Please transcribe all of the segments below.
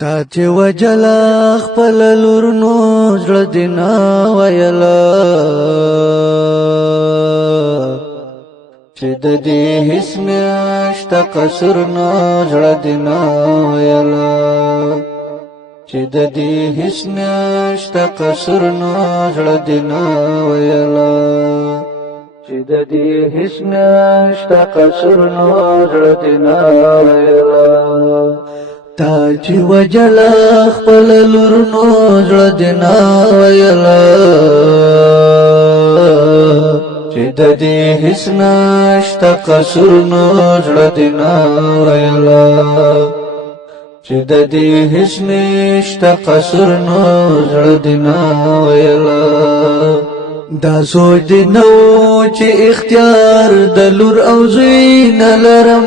تا چې وجلا خپل لور نو زړه دې نه ویلا چې د دې هیڅ نشته قصور نو زړه دې نه ویلا چې د دې هیڅ نشته قصور نو زړه دې نه ویلا چې د دې هیڅ نشته قصور نو زړه دې نه ویلا تا چې وجلا خپل لور نو زړه دې نه ویلا چې د دې هیڅ نشته قصور نو زړه دې نه ویلا چې د دې هیڅ نشته قصور نو زړه دې نه ویلا دا سوچ دې نو چې اختیار د لور او زوی نه لرم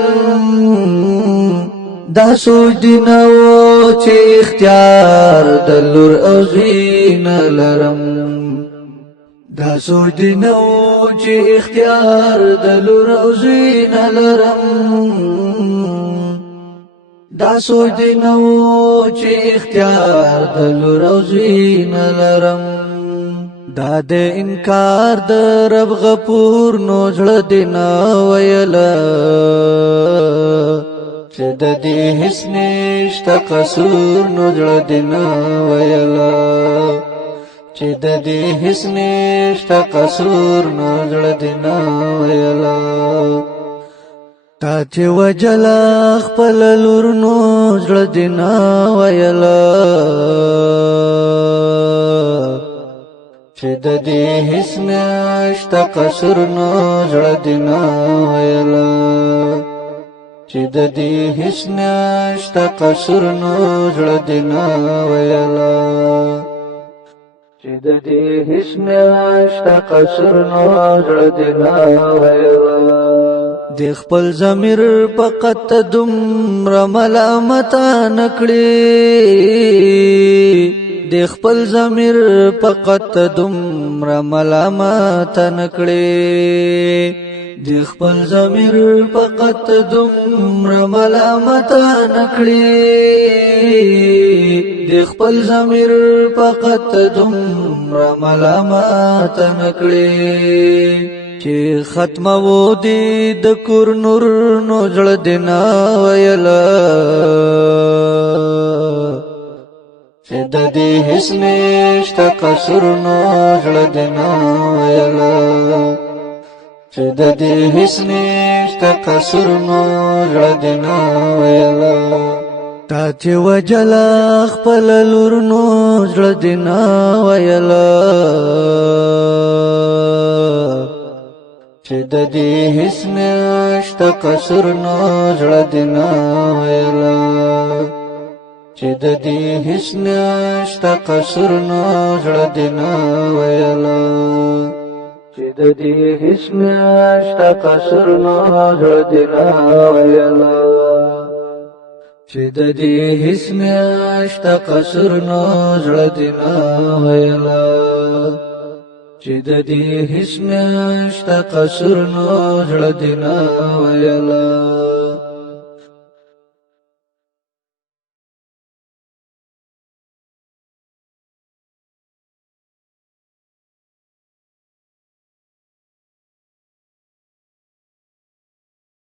دا سوچ دی نو چې اختیار د لور او زوی نه لرم دا سوچ دی نو چې اختیار د لور او زوی نه لرم دا سوچ دی نو چې اختیار د لور او زوی نه لرم دا د انکار د رب غفور نو زړه دې نه ویلا چې د دې هیڅ نشته قصور نو زړه دې نه ویلا چې د دې هیڅ نشته قصور نو زړه دې نه ویلا تا چې وجلا خپل لور نو زړه دې نه ویلا چې د دې هیڅ نشته قصور نو زړه دې نه ویلا چې د دې هیڅ نشته قصور نو زړه دې نه ویلا چې د دې هیڅ نشته قصور نو زړه دې نه ویلا د خپل ضمیر فقط دومره ملامت نکړي د خپل ضمیر فقط دومره ملامت نکړي د خپل ضمیر فقط دومره ملامت نکړي د خپل ضمیر فقط دومره ملامت نکړي چې ختم وو دې د کور نور نو زړه دې نه ویلا چې د دې هیڅ نشته قصور نو زړه دې نه ویلا چې د دې هیڅ نشته قصور نو زړه دې نه ویلا تا چې وجلا خپل لور نو زړه دې نه ویلا چې د دې هیڅ نشته قصور نو زړه دې نه ویلا چې د دې هیڅ نشته قصور نو زړه دې نه ویلا چې د دې هیڅ نشته قصور نو زړه دې نه ویلا چې د دې هیڅ نشته قصور نو زړه دې نه ویلا چې د دې هیڅ نشته قصور نو زړه دې نه ویلا